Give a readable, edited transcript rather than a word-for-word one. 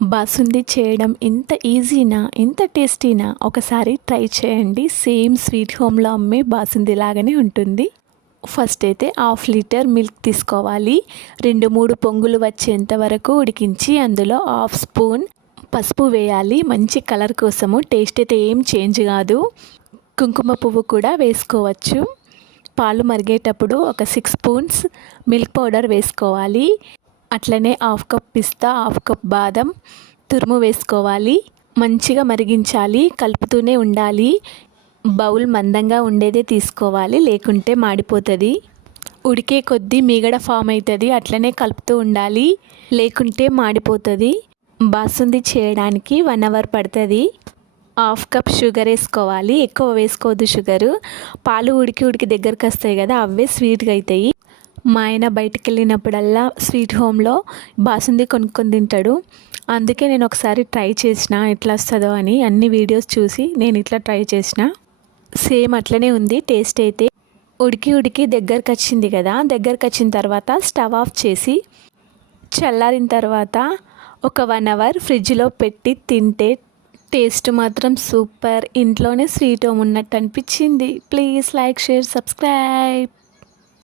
బాసుంది చేయడం ఇంత ఈజీనా, ఇంత టేస్టీనా? ఒకసారి ట్రై చేయండి. సేమ్ స్వీట్ హోమ్లో అమ్మే బాసుంది లాగానే ఉంటుంది. ఫస్ట్ అయితే 1/2 లీటర్ మిల్క్ తీసుకోవాలి. 2-3 పొంగులు వచ్చేంత వరకు ఉడికించి అందులో 1/2 స్పూన్ పసుపు వేయాలి. మంచి కలర్ కోసము. టేస్ట్ అయితే ఏం చేంజ్ కాదు. కుంకుమ పువ్వు కూడా వేసుకోవచ్చు. పాలు మరిగేటప్పుడు ఒక 6 స్పూన్స్ మిల్క్ పౌడర్ వేసుకోవాలి. అట్లనే 1/2 కప్ పిస్తా, 1/2 కప్ బాదం తురుము వేసుకోవాలి. మంచిగా మరిగించాలి, కలుపుతూనే ఉండాలి. బౌల్ మందంగా ఉండేదే తీసుకోవాలి, లేకుంటే మాడిపోతుంది. ఉడికే కొద్దీ మీగడ ఫామ్ అవుతుంది. అట్లనే కలుపుతూ ఉండాలి, లేకుంటే మాడిపోతుంది. బాసుంది చేయడానికి 1 అవర్ పడుతుంది. 1/2 కప్ షుగర్ వేసుకోవాలి. ఎక్కువ వేసుకోవద్దు షుగరు. పాలు ఉడికి దగ్గరకు వస్తాయి కదా, అవే స్వీట్గా అవుతాయి. మా ఆయన బయటికి వెళ్ళినప్పుడల్లా స్వీట్ హోమ్లో బాసుంది కొనుక్కొని తింటాడు. అందుకే నేను ఒకసారి ట్రై చేసిన ఎట్లా వస్తుందో అని. అన్ని వీడియోస్ చూసి నేను ఇట్లా ట్రై చేసిన. సేమ్ అట్లనే ఉంది టేస్ట్ అయితే. ఉడికి దగ్గరకు వచ్చింది కదా, దగ్గరకు వచ్చిన తర్వాత స్టవ్ ఆఫ్ చేసి చల్లారిన తర్వాత ఒక 1 అవర్ ఫ్రిడ్జ్లో పెట్టి తింటే టేస్ట్ మాత్రం సూపర్. ఇంట్లోనే స్వీట్ హోమ్ ఉన్నట్టు అనిపించింది. Please like, share, subscribe.